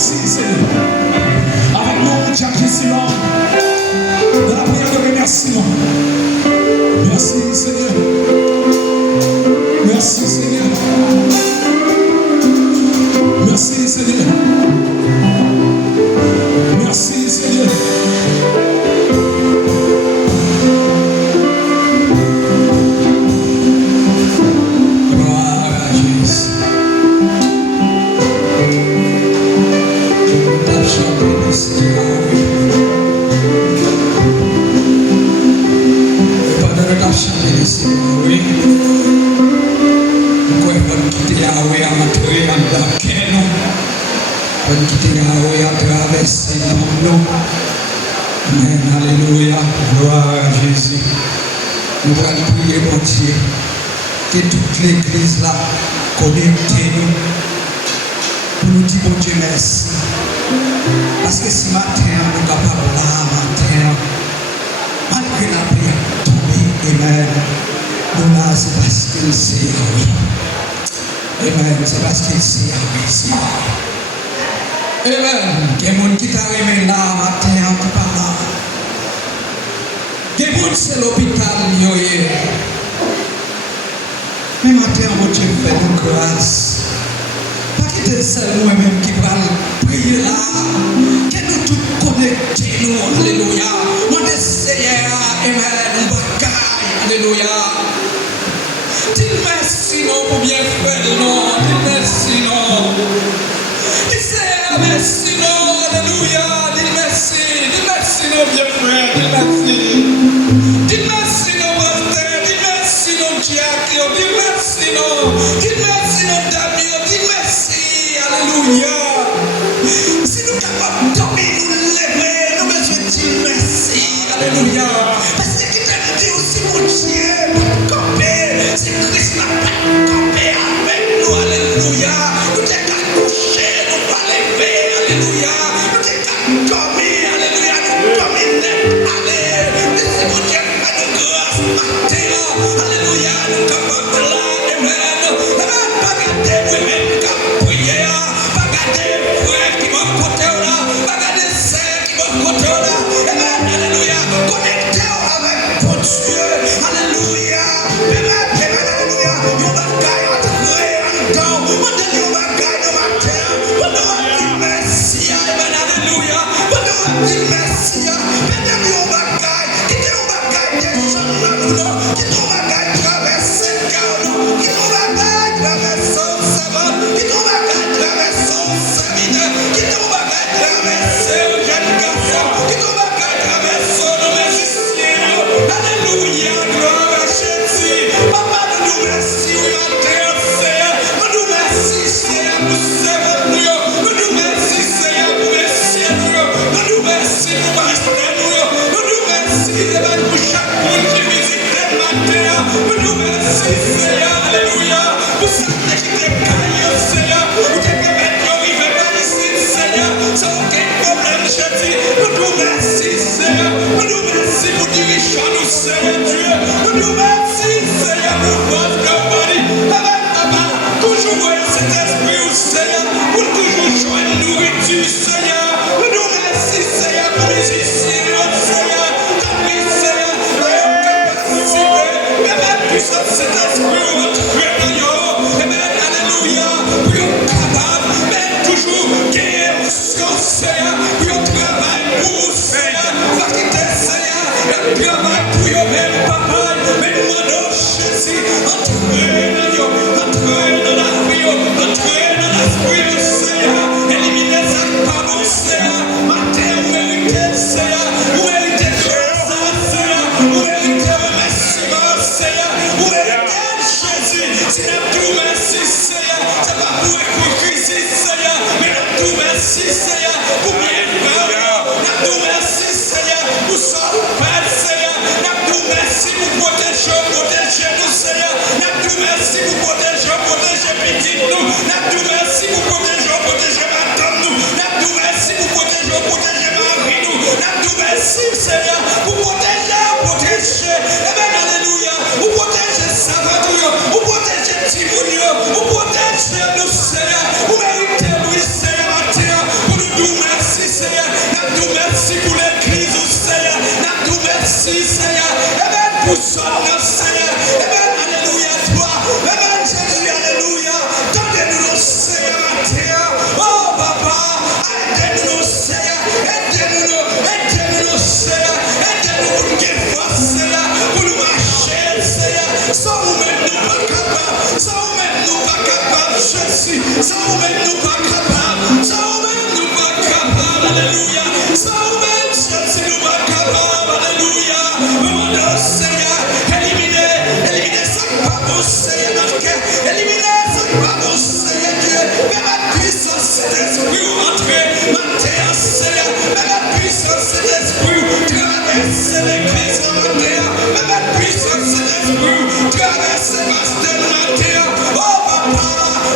Merci Seigneur. Avec nous, Jacques Simon, de la prière de remerciement. Merci Seigneur. Merci Seigneur. Merci Seigneur. Merci Seigneur. Amen, alléluia, gloire à Jésus. Nous allons prier pour Dieu, que toute l'église là connectée nous, pour nous dire bon Dieu merci. Parce que ce matin, nous sommes capables là, matin, malgré la prière tombée, amen, nous là, c'est parce qu'il sait Yahweh. Amen, c'est parce qu'il sait Yahweh. Amen. Il y a des gens qui t'arrivent là, matin, qui parlent là. Il y a des gens qui sont à l'hôpital, mais matin, mon Dieu fait une grâce. Pas que c'est seul moi-même qui parle, prier là. Que nous tous connectés, nous, alléluia. Mon Seigneur, amen, nous bagaille, alléluia. Dis merci, non, pour bien faire, non. Dis merci, non. Merci, non, alléluia, dis merci, non, bien frère, dis merci, non, pasteur, dis merci, non, diacre, dis merci, non, Damien, dis merci, alléluia. Si nous sommes capables de dormir, nous lever, nous besoin de dire merci, alléluia. Parce que qui t'a dit aussi, mon Dieu, pour camper, c'est Christ n'a pas campé avec nous, alléluia. Nous t'es qu'à coucher, nous pas lever, alléluia. Nous t'es qu'à dormir, alléluia. Nous dormir net, allez. Laissez mon Dieu faire nous grâce matin, alléluia. Nous capables de là, amen. Amen, pas garder, oui, même qu'à prier, pas garder, frère qui m'a côté là, pas garder, sœur qui m'a côté là, amen, alléluia. Connectez-vous avec votre Dieu, alléluia. Amen, alléluia. Nous bagaille, on te crée en temps, on te dit, on bagaille, nous matin, on te dit merci, amen, alléluia. On te dit merci, amen, on bagaille, qui te on bagaille, des gens là, nous, qui te on bagaille, traverser le cœur, qui te on bagaille, traverser le sabbat, qui te on bagaille, traverser le samedi, qui te on bagaille, traverser le jeune garçon, qui te on bagaille, traverser le musicien, alléluia, gloire à Jésus. Papa, nous merci, oui, matin, Seigneur, nous merci, Seigneur, pour servir nous, nous merci, Seigneur, pour messieurs nous merci, pour pasteur nous merci, Seigneur, pour chaque monde qui visite le matin, nous merci, Seigneur, alléluia, pour ça qui te caille, Seigneur, pour te permettre d'arriver par ici, Seigneur, sans aucun problème, Jésus, nous merci, Seieur, nous merci pour diriger nous, Seigneur Dieu, nous merci, Seigneur, pour votre compagnie, papa, toujours voir cet esprit, Seigneur, pour toujours joindre nourriture, Seigneur, nous merci, Seigneur, pour les ici, Seigneur, tant Seigneur, capacité, même puissance, cet esprit, votre amen, alléluia, pour être capable, même toujours, guérir, Seigneur, pour être travail pour Seigneur, parce que t'es Seigneur, le travail pour eux-mêmes, papa, mais nous demandons, Jésus, entraîne dans la vie, entraîne dans l'esprit, Seigneur, éliminer ça, pardon, Seieur, matin, vous méritez, Seieur, vous méritez grâce, Seieur, vous méritez remerciement, Seieur, vous méritez Jésus, c'est notre tout merci, Seieur, c'est pas pour écouter ici, Seieur, mais notre tout merci, Seieur, pour bien faire, notre tout merci, Seieur, pour sauver, Seieur, notre tout merci pour protéger nous, Seieur, notre tout merci pour protéger petit nous, notre tout merci pour protéger madame nous, notre tout merci pour protéger mari nous, notre tout merci, Seieur, pour protéger, amen, alléluia, pour protéger Salvador, pour protéger Timounio, pour protéger nous, Seigneur, pour mériter nous, Seigneur, matin, pour son nom, Seigneur. Amen, alléluia, toi. Amen, Jésus, alléluia. Tendez-nous, Seigneur, ma terre. Oh, papa, aidez-nous, Seigneur. Aidez-nous, Seigneur. Aidez-nous pour nous faire force, Seigneur. Pour nous marcher, Seigneur. Sans vous-même, nous pas capables. Sans vous-même, nous pas capables, Jésus. Sans vous-même, nous pas capables. Sans vous-même, nous pas capables. Alléluia. Sans vous-même, Jésus, nous pas capables. Alléluia. Demandons, Seigneur, éliminez ce pas bon, Seigneur, notre cœur. Éliminez ce pas bon, Seigneur Dieu. Mais ma puissance, cet esprit, entrer ma terre, Seigneur. Mais ma puissance, cet esprit, traverse l'église de ma terre. Mais ma puissance, cet esprit, traverse ma terre, ma terre. Oh, papa,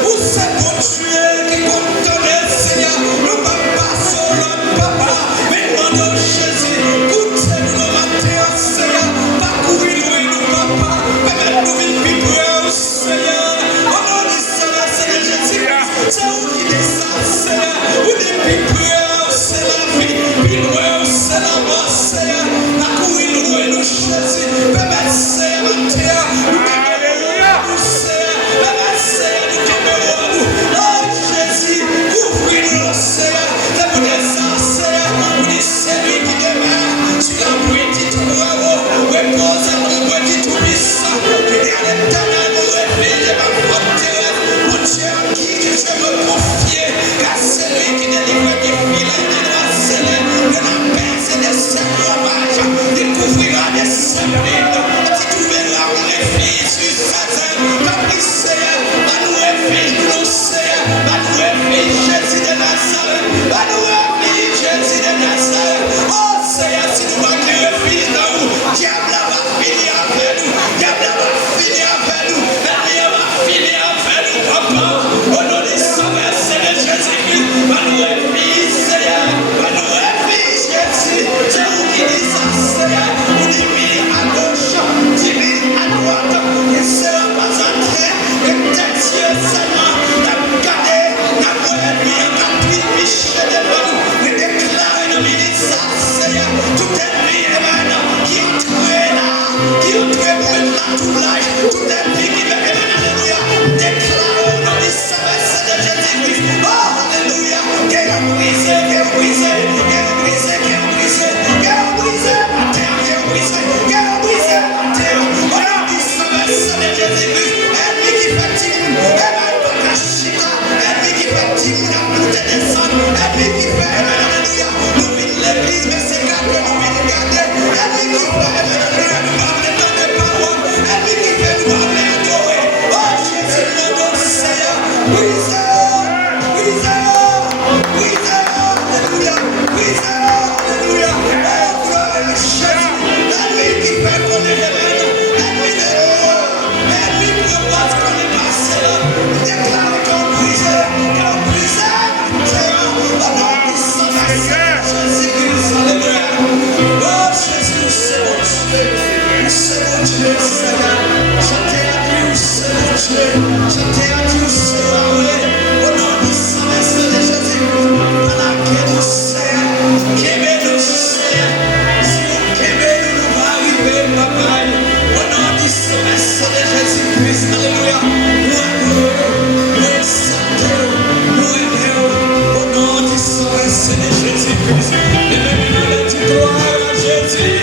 où c'est ton Dieu qui compte donner, Seigneur. Nous ne pas solo, papa. Mais demandons, Jésus, goûtez-nous dans ma terre, Seigneur. Parcourir-nous, papa. Mais nous vite plus Seigneur. Au nom du Seigneur, Seigneur Jésus. C'est où qui descend, Seigneur. Où des plus c'est la vie. Plus loin, c'est la mort, Seigneur. Parcourir-nous, Jésus. Permettre, Seigneur, ma terre. Nous nous, Seigneur. Permettre, Seigneur, nous quémons. Oh, Jésus, ouvrir-nous, Seigneur. C'est pour descendre, Seigneur. Vous dites, c'est lui qui demeure sur la petite roue. Repose à mon petit puissant. Il y a l'éternel, nous réveille ma forteresse. Mon Dieu, en qui que je me confie. Car c'est lui qui délivre des filets de la scellée. De la perce et des cercles sauvages. Découvrira des serpents. Si tu verras un refuge sur Satan. Caprice, Seigneur. Va nous refuge, nous, Seigneur. Va nous refuge, Jésus de Nazareth. Va nous refuge, Jésus de Nazareth. Oh, Seigneur, si nous manquons refuge dans nous, diable va finir avec nous. Diable va finir avec nous. L'ennemi va finir avec nous, papa. Au nom du Sauveur, Seigneur Jésus-Christ. Va nous refuge, Seigneur. Va nous refuge, Jésus. C'est vous qui dites ça, Seigneur. Vous dites à gauche, dites à droite. Il ne sera pas entré. Et peut-être Dieu, Seigneur, n'a gardé, n'a pas ennemi, n'a pu picher devant nous. Et déclare une ministre, Seigneur. Tout ennemi, Amen, qui entrait là, qui entrait pour être là tout l'âge. Tout ennemi qui veut, Amen, alléluia. Déclare au nom du Sauveur, Seigneur Jésus-Christ. Oh, alléluia. Qu'elle a brisé, qu'elle a brisé, qu'elle a brisé, qu'elle a brisé, qu'elle a brisé la terre, qu'elle a brisé, qu'elle a brisé la terre. Au nom du Sauveur, Seigneur Jésus-Christ. Ennemi qui fatigue, Amen, pour la chita. Ennemi qui fatigue, nous n'a plus de descendre. Ennemi qui fait, Amen, alléluia. Nous vîmes l'église, mais c'est quand nous vîmes garder. Ennemi qui fait, Amen, alléluia, nous va le temps de parole. Ennemi qui fait, nous va le adorer. Oh, Jésus, nous donne, Seigneur. Brisez, brisez, brisez, alléluia, brisez, alléluia. Oh, gloire à Jésus. Ennemi qui fait qu'on est Amen. Ennemi de l'eau. Ennemi qui ne passe qu'on est passé là. Déclare qu'on brise la terre. Au nom du Sauveur, Jésus-Christ, alléluia. Oh, Jésus, c'est mon Dieu. C'est mon Dieu, Seigneur. Chantez à Dieu, c'est mon Dieu. Chantez à Dieu, c'est Yahweh. Au nom du Saint-Esprit de Jésus-Christ. Pendant que nous Seigneur, qu'aimez-nous, Seigneur. Si vous qu'aimez-nous, nous va arriver, papa. Au nom du Saint-Esprit de Jésus-Christ, alléluia. Nous adorons, nous exaltons, nous aimons. Au nom du Saint-Esprit de Jésus-Christ. Levez-nous les gloire à Jésus.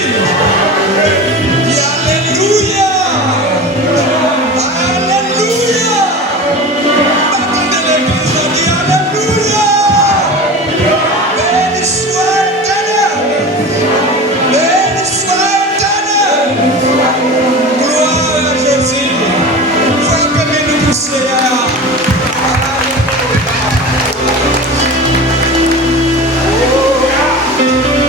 Alléluia! Alléluia! Attendez l'église, on dit Alléluia! Béni soit l'Éternel! Béni soit l'Éternel! Gloire à Jésus! Frappez-nous pour Seigneur! Alléluia!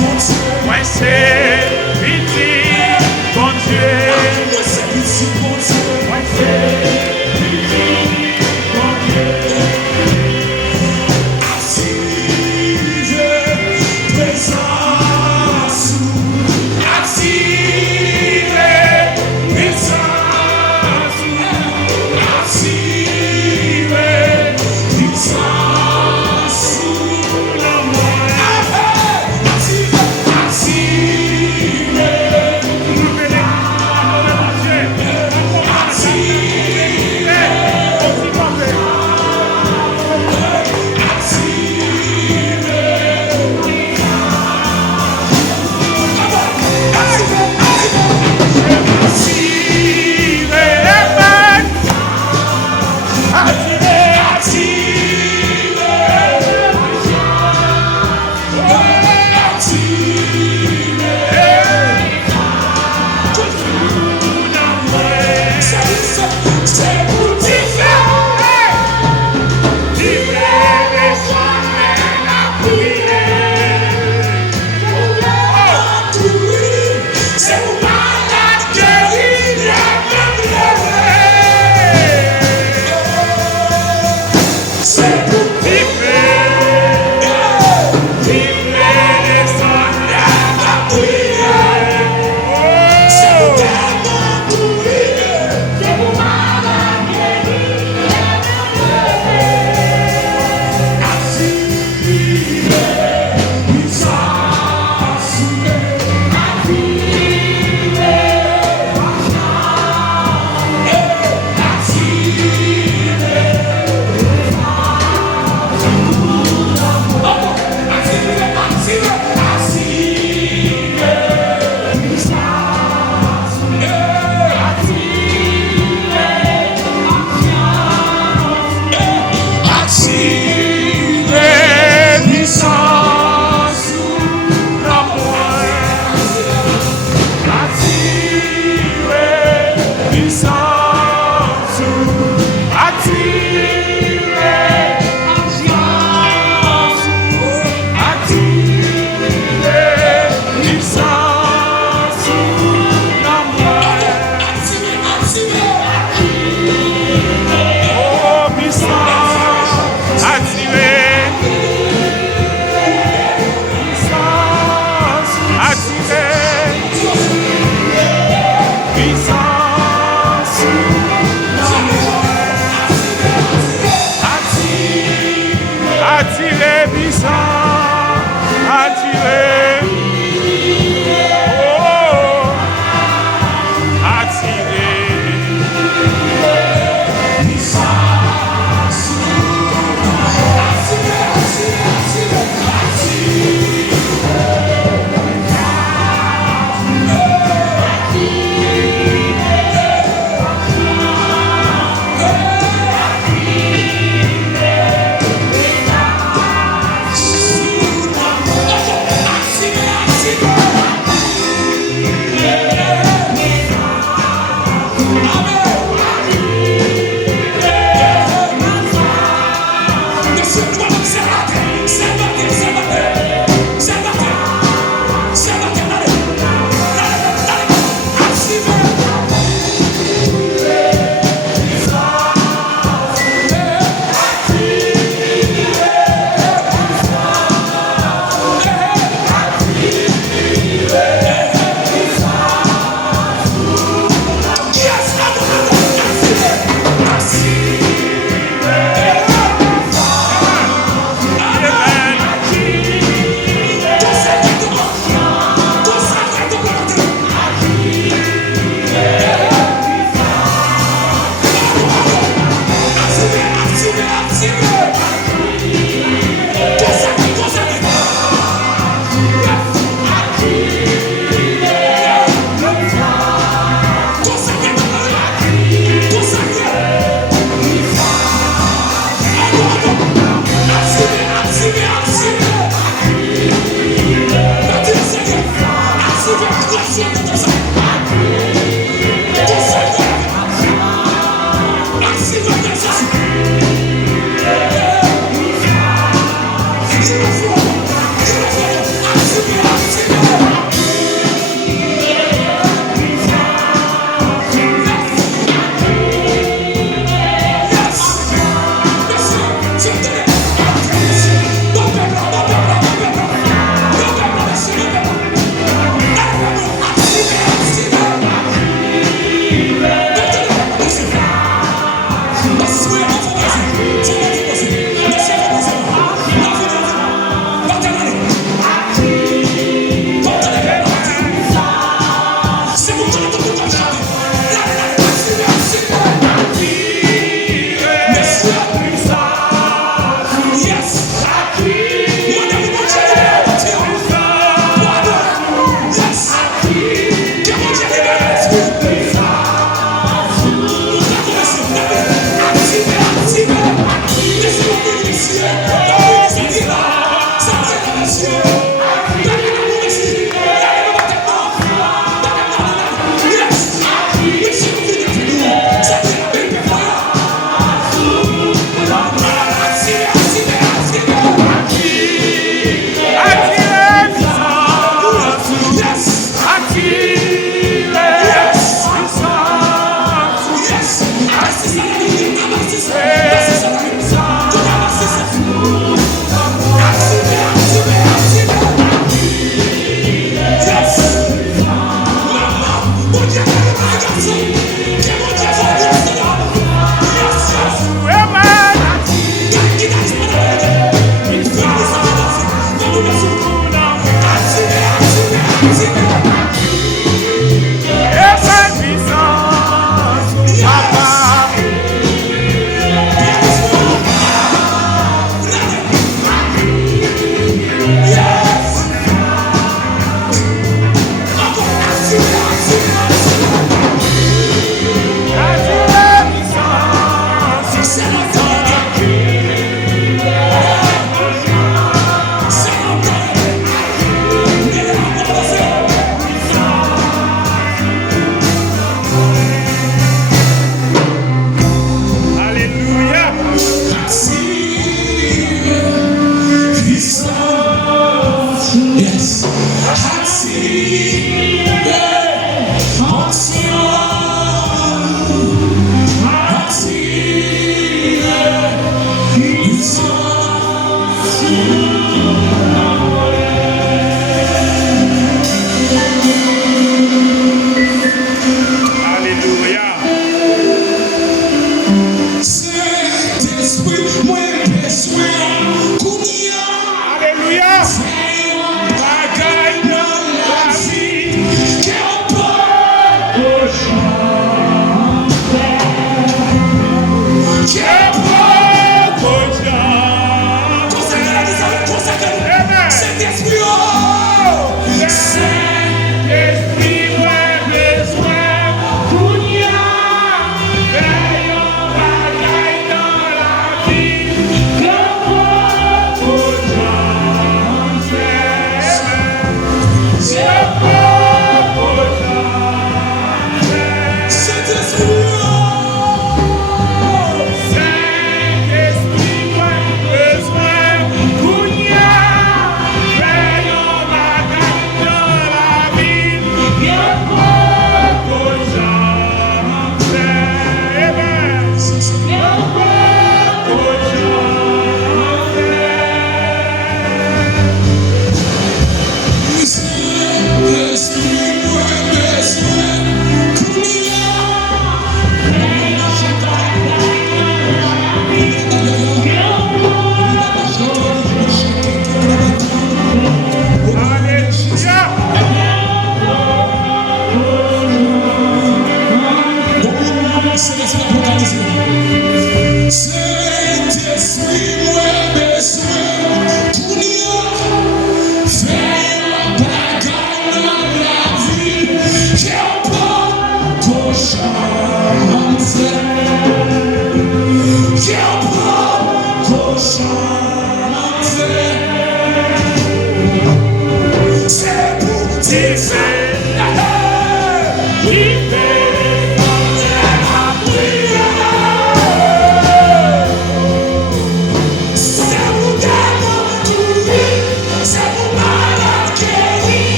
Moi c'est petit, bon Dieu. Moi c'est petit, bon Dieu. Moi c'est petit, bon Dieu. Active présence, active présence, active présence. Active, active.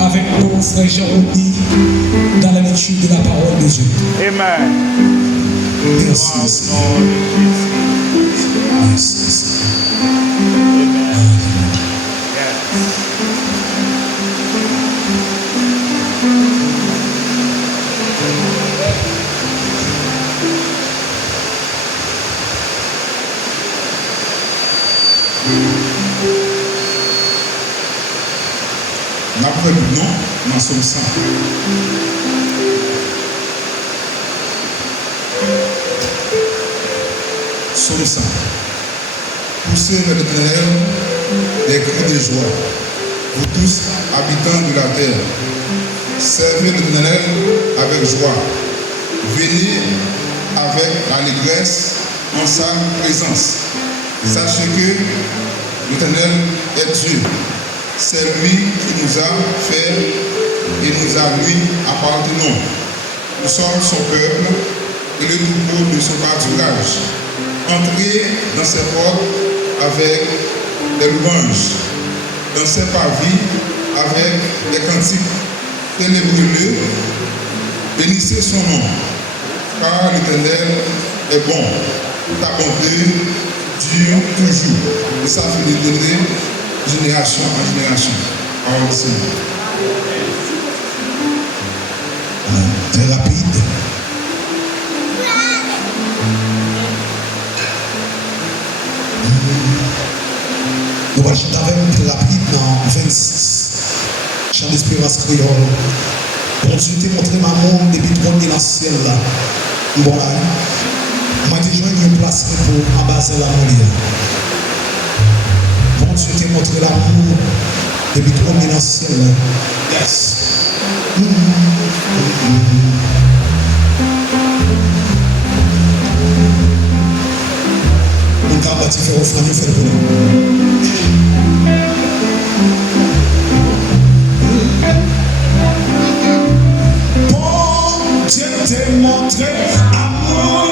Avec nous, frère Jean-Romy, dans la lecture de la parole de Dieu. Amen. Merci. Merci. D'après le nom, dans son sang. Son sang. Poussez vers l'Éternel des cris de joie. Vous tous, habitants de la terre, servez l'Éternel avec joie. Venez avec allégresse en sa présence. Sachez que l'Éternel est Dieu. C'est lui qui nous a fait et nous a lui appartenons. Nous sommes son peuple et le troupeau de son pâturage. Entrez dans ses portes avec des louanges, dans ses parvis avec des cantiques. Célébrez-le, bénissez son nom, car l'Éternel est bon. Ta bonté dure toujours et sa fidélité génération en génération. Parole du Seigneur. Très rapide. Nous allons chanter avec très rapide dans 26. Chant d'espérance créole. Bon Dieu t'a montré ma monde depuis trop dans le ciel là. Bon là. Moi j'ai joint une place pour en bas de la monnaie. Bon Dieu t'a montré l'amour depuis trop dans le ciel là. Yes. On t'a bâti faire offrande, fait pour nous. Bon Dieu t'a montré amour.